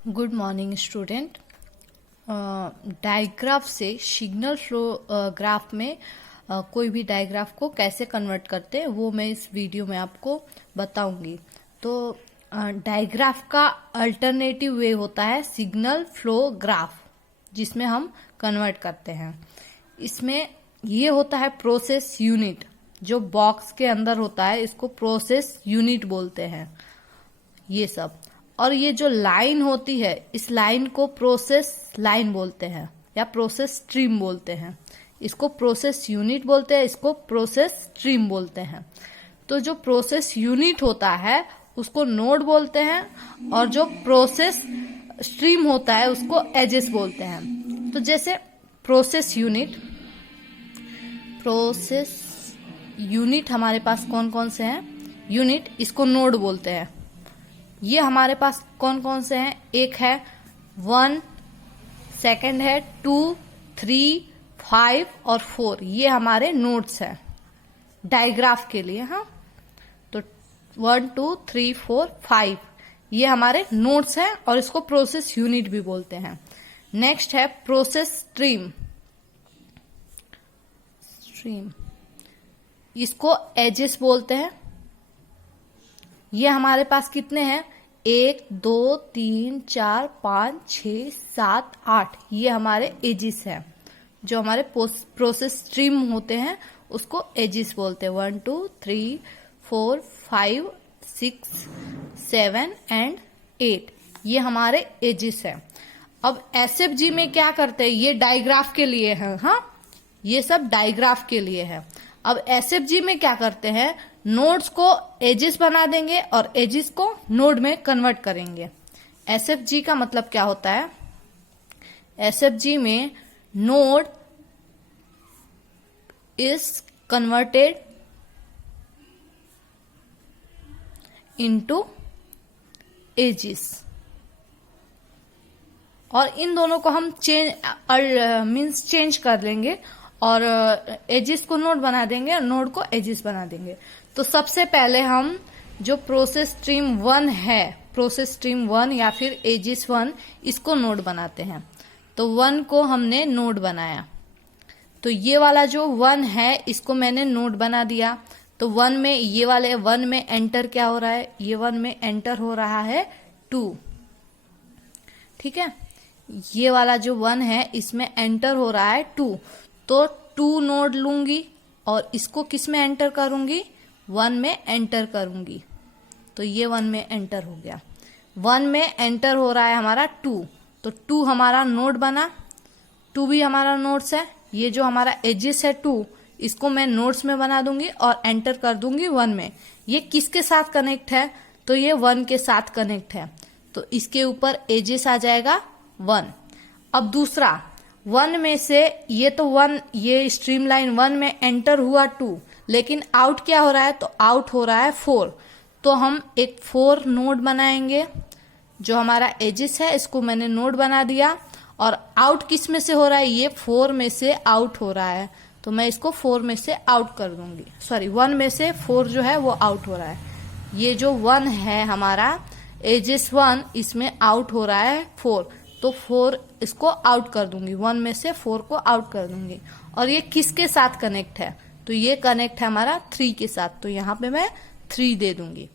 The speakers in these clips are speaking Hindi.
Good morning student. डायग्राफ से सिग्नल फ्लो ग्राफ में कोई भी डायग्राफ को कैसे कन्वर्ट करते हैं वो मैं इस वीडियो में आपको बताऊंगी। तो डायग्राफ का अल्टरनेटिव वे होता है सिग्नल फ्लो ग्राफ, जिसमें हम कन्वर्ट करते हैं। इसमें ये होता है प्रोसेस यूनिट, जो बॉक्स के अंदर होता है इसको प्रोसेस यूनिट बोलते हैं ये सब। और ये जो लाइन होती है इस लाइन को प्रोसेस लाइन बोलते हैं या प्रोसेस स्ट्रीम बोलते हैं। इसको प्रोसेस यूनिट बोलते हैं, इसको प्रोसेस स्ट्रीम बोलते हैं। तो जो प्रोसेस यूनिट होता है उसको नोड बोलते हैं और जो प्रोसेस स्ट्रीम होता है उसको एजेस बोलते हैं। तो जैसे प्रोसेस यूनिट हमारे पास कौन कौन से हैं? यूनिट, इसको नोड बोलते हैं। ये हमारे पास कौन कौन से हैं? एक है 1, सेकंड है 2, 3, 5 और 4। ये हमारे नोड्स हैं डायग्राफ के लिए। हाँ, तो 1, 2, 3, 4, 5 ये हमारे नोड्स हैं और इसको प्रोसेस यूनिट भी बोलते हैं। नेक्स्ट है प्रोसेस स्ट्रीम। इसको एजेस बोलते हैं। ये हमारे पास कितने हैं? 1, 2, 3, 4, 5, 6, 7, 8 ये हमारे एजिस हैं। जो हमारे प्रोसेस स्ट्रीम होते हैं उसको एजिस बोलते हैं। 1, 2, 3, 4, 5, 6, 7 एंड 8 ये हमारे एजिस हैं। अब एसएफजी में क्या करते हैं? ये डायग्राफ के लिए है। हाँ, ये सब डायग्राफ के लिए है। अब एसएफजी में क्या करते हैं? नोड्स को एजिस बना देंगे और एजिस को नोड में कन्वर्ट करेंगे। एसएफजी का मतलब क्या होता है? एसएफजी में node is converted into edges, और इन दोनों को हम चेंज कर लेंगे और एजिस को नोड बना देंगे और नोड को एजिस बना देंगे। तो सबसे पहले हम जो प्रोसेस स्ट्रीम 1 है, प्रोसेस स्ट्रीम 1 या फिर एजिस 1, इसको नोड बनाते हैं। तो 1 को हमने नोड बनाया, तो ये वाला जो 1 है इसको मैंने नोड बना दिया। तो 1 में ये वाले 1 में एंटर क्या हो रहा है? ये 1 में एंटर हो रहा है 2। ठीक है, ये वाला जो 1 है इसमें एंटर हो रहा है 2। तो 2 नोड लूंगी और इसको किस में एंटर करूंगी? 1 में एंटर करूंगी। तो ये 1 में एंटर हो गया। 1 में एंटर हो रहा है हमारा 2, तो 2 हमारा नोड बना। 2 भी हमारा नोड्स है। ये जो हमारा एजिस है 2, इसको मैं नोड्स में बना दूंगी और एंटर कर दूंगी 1 में। ये किसके साथ कनेक्ट है? तो ये 1 के साथ कनेक्ट है, तो इसके ऊपर एजिस आ जाएगा 1। अब दूसरा 1 में से ये तो 1, ये स्ट्रीम लाइन 1 में एंटर हुआ 2, लेकिन आउट क्या हो रहा है? तो आउट हो रहा है 4। तो हम एक 4 नोड बनाएंगे। जो हमारा एजिस है इसको मैंने नोड बना दिया और आउट किस में से हो रहा है? ये 4 में से आउट हो रहा है, तो मैं इसको 4 में से आउट कर दूंगी। सॉरी, 1 में से 4 जो है वो आउट हो रहा है। ये जो 1 है हमारा एजिस 1, इसमें आउट हो रहा है 4, तो 4 इसको आउट कर दूंगी। 1 में से 4 को आउट कर दूंगी। और ये किसके साथ कनेक्ट है? तो ये कनेक्ट है हमारा 3 के साथ, तो यहाँ पे मैं 3 दे दूंगी।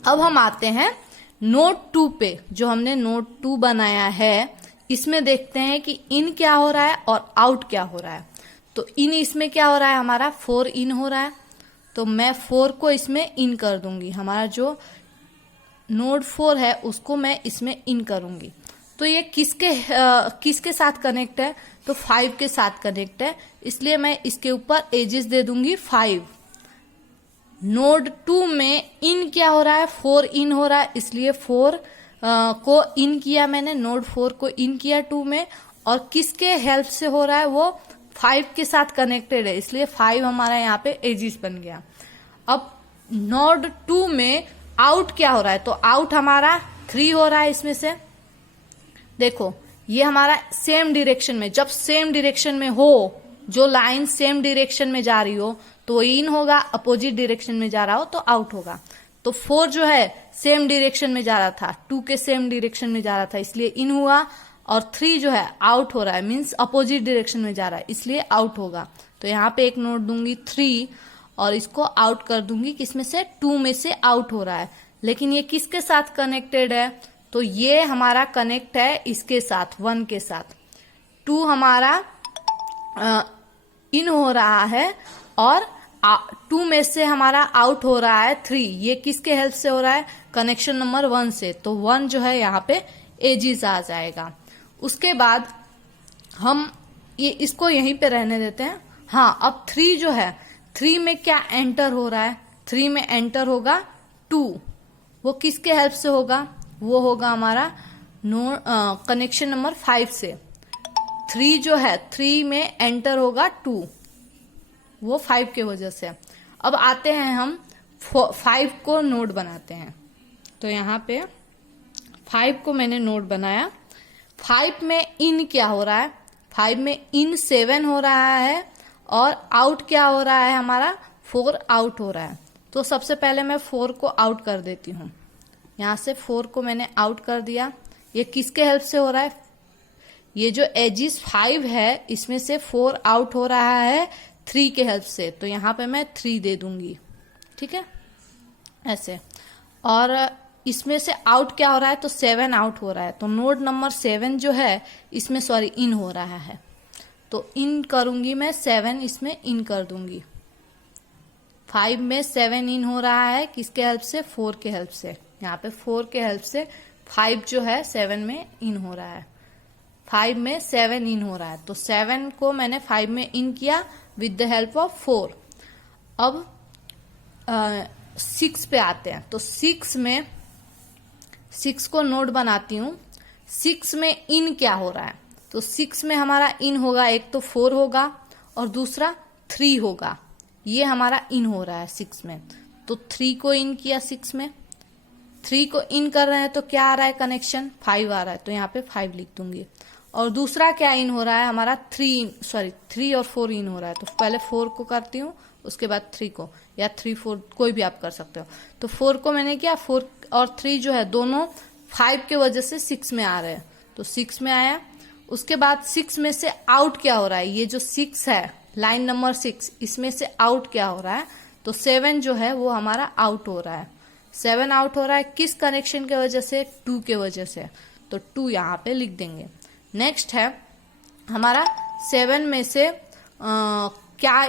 अब हम आते हैं नोड 2 पे। जो हमने नोड 2 बनाया है इसमें देखते हैं कि इन क्या हो रहा है और आउट क्या हो रहा है। तो इन इसमें क्या हो रहा है? हमारा 4 इन हो रहा है, तो मैं 4 को इसमें इन कर दूंगी। हमारा जो नोड 4 है उसको मैं इसमें इन करूंगी। तो ये किसके साथ कनेक्ट है? तो 5 के साथ कनेक्ट है, इसलिए मैं इसके ऊपर एजिस दे दूंगी 5। नोड 2 में इन क्या हो रहा है? 4 इन हो रहा है, इसलिए 4 को इन किया मैंने। नोड 4 को इन किया 2 में, और किसके हेल्प से हो रहा है? वो 5 के साथ कनेक्टेड है, इसलिए 5 हमारा यहाँ पे एजिस बन गया। अब नोड 2 में आउट क्या हो रहा है? तो आउट हमारा 3 हो रहा है। इसमें से देखो, ये हमारा सेम डायरेक्शन में, जब सेम डायरेक्शन में हो, जो लाइन सेम डायरेक्शन में जा रही हो तो इन होगा, अपोजिट डायरेक्शन में जा रहा हो तो आउट होगा। तो 4 जो है सेम डायरेक्शन में जा रहा था, 2 के सेम डायरेक्शन में जा रहा था, इसलिए इन हुआ। और 3 जो है आउट हो रहा है, मीन्स अपोजिट डायरेक्शन में जा रहा है, इसलिए आउट होगा। तो यहाँ पे एक नोड दूंगी 3 और इसको आउट कर दूंगी, किसमें से, 2 में से आउट हो रहा है। लेकिन ये किसके साथ कनेक्टेड है, तो ये हमारा कनेक्ट है इसके साथ, 1 के साथ। 2 हमारा इन हो रहा है और 2 में से हमारा आउट हो रहा है 3। ये किसके हेल्प से हो रहा है, कनेक्शन नंबर 1 से। तो 1 जो है यहाँ पे एजिस आ जाएगा। उसके बाद हम ये इसको यहीं पे रहने देते हैं। हाँ, अब 3 जो है, 3 में क्या एंटर हो रहा है, 3 में एंटर होगा 2। वो किसके हेल्प से होगा, वो होगा हमारा कनेक्शन नंबर 5 से। 3 जो है, 3 में एंटर होगा 2, वो 5 के वजह से। अब आते हैं हम 5 को नोड बनाते हैं। तो यहाँ पे 5 को मैंने नोड बनाया। 5 में इन क्या हो रहा है, 5 में इन 7 हो रहा है और आउट क्या हो रहा है हमारा, 4 आउट हो रहा है। तो सबसे पहले मैं 4 को आउट कर देती हूँ। यहाँ से 4 को मैंने आउट कर दिया। ये किसके हेल्प से हो रहा है, ये जो एजिस 5 है इसमें से 4 आउट हो रहा है 3 के हेल्प से। तो यहाँ पे मैं 3 दे दूंगी, ठीक है, ऐसे। और इसमें से आउट क्या हो रहा है, तो 7 आउट हो रहा है। तो नोड नंबर 7 जो है इसमें इन हो रहा है, तो इन करूंगी मैं, 7 इसमें इन कर दूंगी। 5 में 7 इन हो रहा है, किसके हेल्प से, 4 के हेल्प से। यहाँ पे 4 के हेल्प से 5 जो है 7 में इन हो रहा है, 5 में 7 इन हो रहा है। तो 7 को मैंने 5 में इन किया विद द हेल्प ऑफ 4। अब 6 पे आते हैं। तो 6 को नोड बनाती हूँ। 6 में इन क्या हो रहा है, तो 6 में हमारा इन होगा, एक तो 4 होगा और दूसरा 3 होगा। ये हमारा इन हो रहा है 6 में। तो 3 को इन किया 6 में, 3 को इन कर रहे हैं तो क्या आ रहा है कनेक्शन, 5 आ रहा है। तो यहाँ पे 5 लिख दूंगी। और दूसरा क्या इन हो रहा है हमारा, 3 और 4 इन हो रहा है। तो पहले 4 को करती हूँ, उसके बाद 3 को, या 3 4 कोई भी आप कर सकते हो। तो 4 को मैंने किया, 4 और 3 जो है दोनों 5 के वजह से 6 में आ रहे हैं, तो 6 में आया। उसके बाद 6 में से आउट क्या हो रहा है, ये जो 6 है, लाइन नंबर 6, इसमें से आउट क्या हो रहा है, तो 7 जो है वो हमारा आउट हो रहा है। 7 आउट हो रहा है किस कनेक्शन के वजह से, 2 के वजह से। तो 2 यहाँ पे लिख देंगे। नेक्स्ट है हमारा 7 में से क्या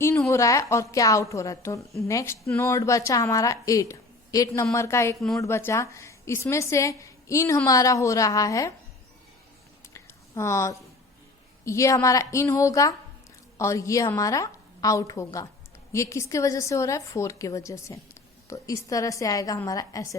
इन हो रहा है और क्या आउट हो रहा है। तो नेक्स्ट नोड बचा हमारा 8 नंबर का एक नोड बचा। इसमें से इन हमारा हो रहा है, ये हमारा इन होगा और ये हमारा आउट होगा। ये किसके वजह से हो रहा है, 4 के वजह से। तो इस तरह से आएगा हमारा ऐसे।